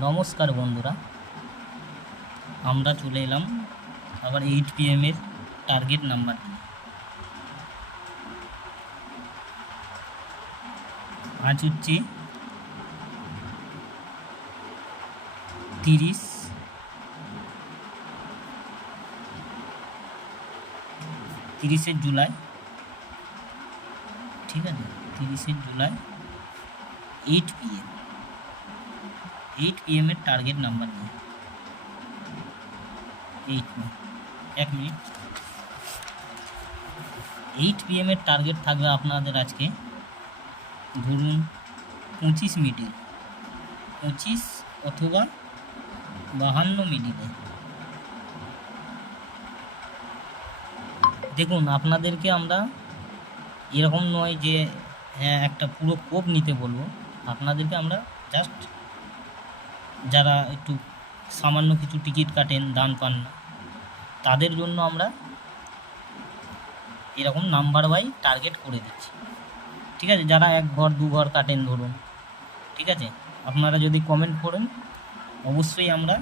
নমস্কার বন্ধুরা, আমরা চলে এলাম আবার 8 PM এর টার্গেট নাম্বার নিয়ে। আজ হচ্ছে 30শে জুলাই। ঠিক আছে, 30শে জুলাই 8 PM এর টার্গেট নাম্বার নিয়ে। 1 মিনিট। 8 PM এর টার্গেট থাকবে আপনাদের আজকে, ধরুন 25 মিডিল, 25 অথবা 52 মিডিলে। দেখুন, আপনাদেরকে আমরা এরকম নয় যে হ্যাঁ একটা পুরো কোপ নিতে বলবো। আপনাদেরকে আমরা জাস্ট যারা একটু সামান্য কিছু টিকিট কাটেন, দান পান না, তাদের জন্য আমরা এরকম নাম্বার ওয়াইজ টার্গেট করে দিচ্ছি। ঠিক আছে, যারা 1 ঘর 2 ঘর কাটেন ধরুন, ঠিক আছে, আপনারা যদি কমেন্ট করেন অবশ্যই আমরা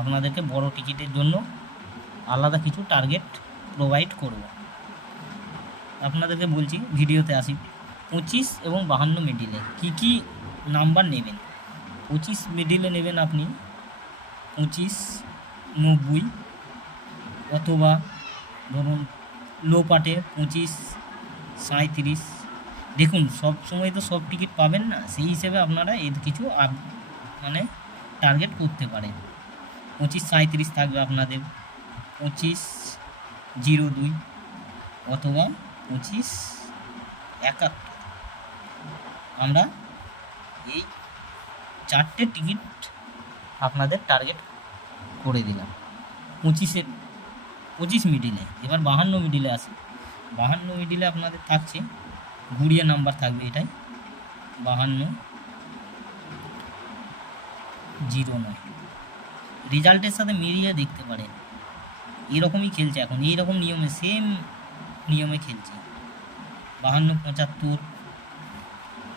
আপনাদেরকে বড় টিকিটের জন্য আলাদা কিছু টার্গেট প্রোভাইড করব। আপনাদেরকে বলছি, ভিডিওতে আসি। 25 এবং 52 মিডিলে কি নাম্বার নেবেন? 25 মিডিলে নেবেন আপনি 25, 90, অথবা ধরুন লো পার্টে 25, 37। দেখুন, সব সময় তো সব টিকিট পাবেন না, সেই হিসেবে আপনারা এর কিছু মানে টার্গেট করতে পারেন। 25, 37 থাকবে আপনাদের, 25, 02 অথবা 25, 71। আমরা এই 4টে টিকিট আপনাদের টার্গেট করে দিলাম 25 মিডিলে। এবার 52 মিডিলে আসি। 52 মিডিলে আপনাদের থাকছে, ঘুরিয়ে নাম্বার থাকবে এটাই, 5209। রেজাল্টের সাথে মিলিয়ে দেখতে পারেন, এরকমই খেলছে এখন, এইরকম নিয়মে, সেম নিয়মে খেলছে। 5275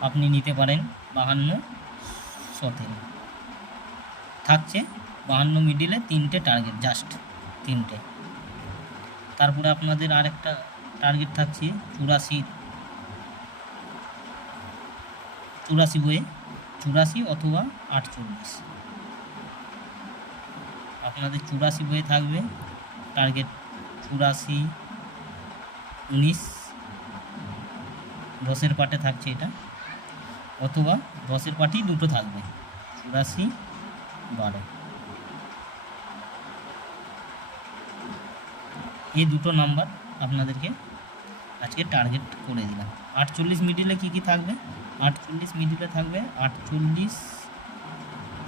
আপনি নিতে পারেন, 5217 থাকছে। 52 মিডিলে 3টে টার্গেট, জাস্ট 3টে। তারপরে আপনাদের আরেকটা টার্গেট থাকছে 84 বইয়ে, 84 অথবা 48। আপনাদের 84 বইয়ে থাকবে টার্গেট 84, 19, 10-এর পার্টে থাকছে এটা, অথবা 10-এর পার্টেই দুটো থাকবে, 84, 12। এই দুটো নাম্বার আপনাদেরকে আজকে টার্গেট করে দিলাম। 48 মিডিলে কী থাকবে? 48 মিডিলে থাকবে 48,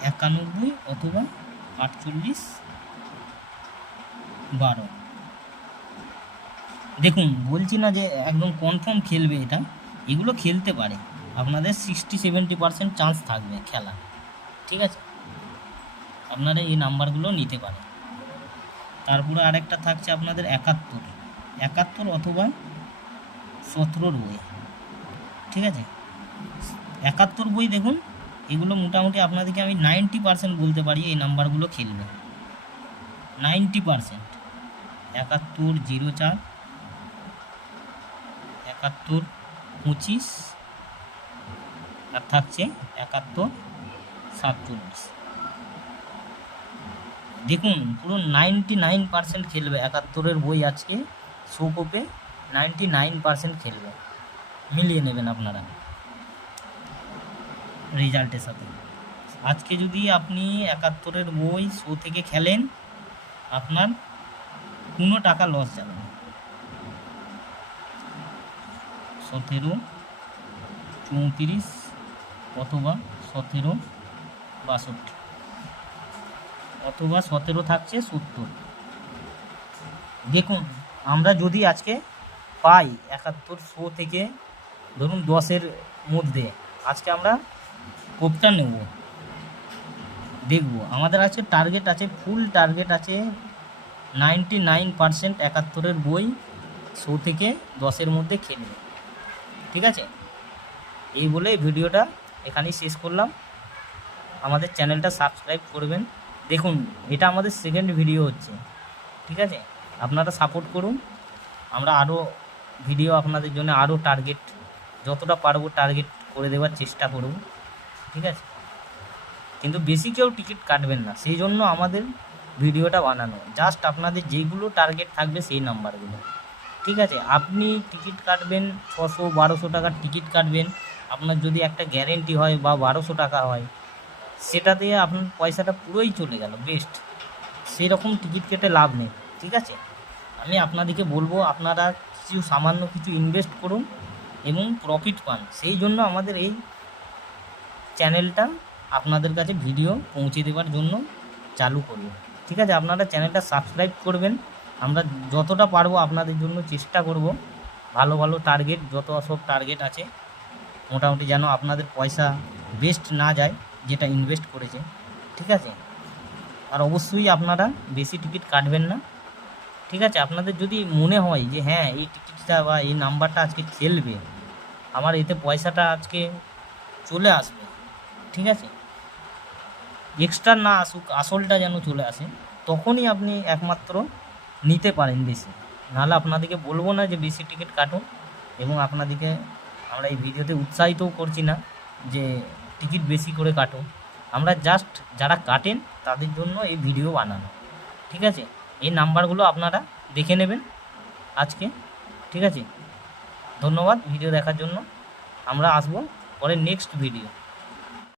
91 অথবা 48, 12। দেখুন, বলছি না যে একদম কনফার্ম খেলবে এটা, এগুলো খেলতে পারে, আপনাদের 60-70% চান্স থাকবে খেলা। ঠিক আছে, আপনারা এই নাম্বারগুলো নিতে পারেন। তারপরে আরেকটা থাকছে আপনাদের 71 অথবা 17 বই। ঠিক আছে, 71 বই। দেখুন, এগুলো মোটামুটি আপনাদেরকে আমি 90% বলতে পারি এই নাম্বারগুলো খেলবে, 90%। 71, 04, 71, 25, আর থাকছে 71, 47। দেখুন, পুরো 99% খেলবে। 71-এর বই আজকে শোকোপে 99% খেলবে, মিলিয়ে নেবেন আপনারা রেজাল্টের সাথে। আজকে যদি আপনি 71-এর বই শো থেকে খেলেন, আপনার কোনো টাকা লস যাবে না। 17, 34 অথবা 17, 62 অথবা 17 থাকছে 70। দেখুন, আমরা যদি আজকে পাই 71 শো থেকে ধরুন 10-এর মধ্যে, আজকে আমরা কোপটা নেব, দেখব। আমাদের আছে টার্গেট আছে, ফুল টার্গেট আছে 99% 71-এর বই শো থেকে 10-এর মধ্যে খেলবে। ঠিক আছে, এই বলে ভিডিওটা এখানেই শেষ করলাম। আমাদের চ্যানেলটা সাবস্ক্রাইব করবেন। দেখুন এটা আমাদের সেকেন্ড ভিডিও হচ্ছে, ঠিক আছে? আপনারা সাপোর্ট করুন, আমরা আরও ভিডিও আপনাদের জন্য আরও টার্গেট যতটা পারবো টার্গেট করে দেওয়ার চেষ্টা করব, ঠিক আছে? কিন্তু বেশি কেউ টিকিট কাটবেন না, সেই জন্য আমাদের ভিডিওটা বানানো। জাস্ট আপনাদের যেগুলো টার্গেট থাকবে সেই নাম্বারগুলো, ঠিক আছে? আপনি টিকিট কাটবেন 600-1200 টাকার টিকিট কাটবেন, আপনার যদি একটা গ্যারেন্টি হয় বা 1200 টাকা হয়, সেটা দিয়ে আপনার পয়সাটা পুরোই চলে গেল বেস্ট। সেই রকম টিকিট কেটে লাভ নেই, ঠিক আছে? আমি আপনাদেরকে বলবো আপনারা সামান্য কিছু ইনভেস্ট করুন এবং প্রফিট পান। সেই জন্য আমাদের এই চ্যানেলটা আপনাদের কাছে ভিডিও পৌঁছে দেওয়ার জন্য চালু করব, ঠিক আছে? আপনারা চ্যানেলটা সাবস্ক্রাইব করবেন। আমরা যতটা পারবো আপনাদের জন্য চেষ্টা করব, ভালো ভালো টার্গেট যত সব টার্গেট আছে মোটামুটি যেন আপনাদের পয়সা বেস্ট না যায় যেটা ইনভেস্ট করেছে, ঠিক আছে? আর অবশ্যই আপনারা বেশি টিকিট কাটবেন না, ঠিক আছে? আপনাদের যদি মনে হয় যে হ্যাঁ এই টিকিটটা বা এই নাম্বারটা আজকে খেলবে, আমার এতে পয়সাটা আজকে চলে আসবে, ঠিক আছে? এক্সট্রা না আসুক, আসলটা যেন চলে আসে, তখনই আপনি একমাত্র নিতে পারেন বেশি। নাহলে আপনাদেরকে বলবো না যে বেশি টিকিট কাটুন, এবং আপনাদেরকে আমরা এই ভিডিওতে উৎসাহিতও করছি না যে টিকিট বেশি করে কাটুন। আমরা জাস্ট যারা কাটেন তাদের জন্য এই ভিডিও বানানো, ঠিক আছে? এই নাম্বারগুলো আপনারা দেখে নেবেন আজকে, ঠিক আছে? ধন্যবাদ ভিডিও দেখার জন্য। আমরা আসবো পরে নেক্সট ভিডিও।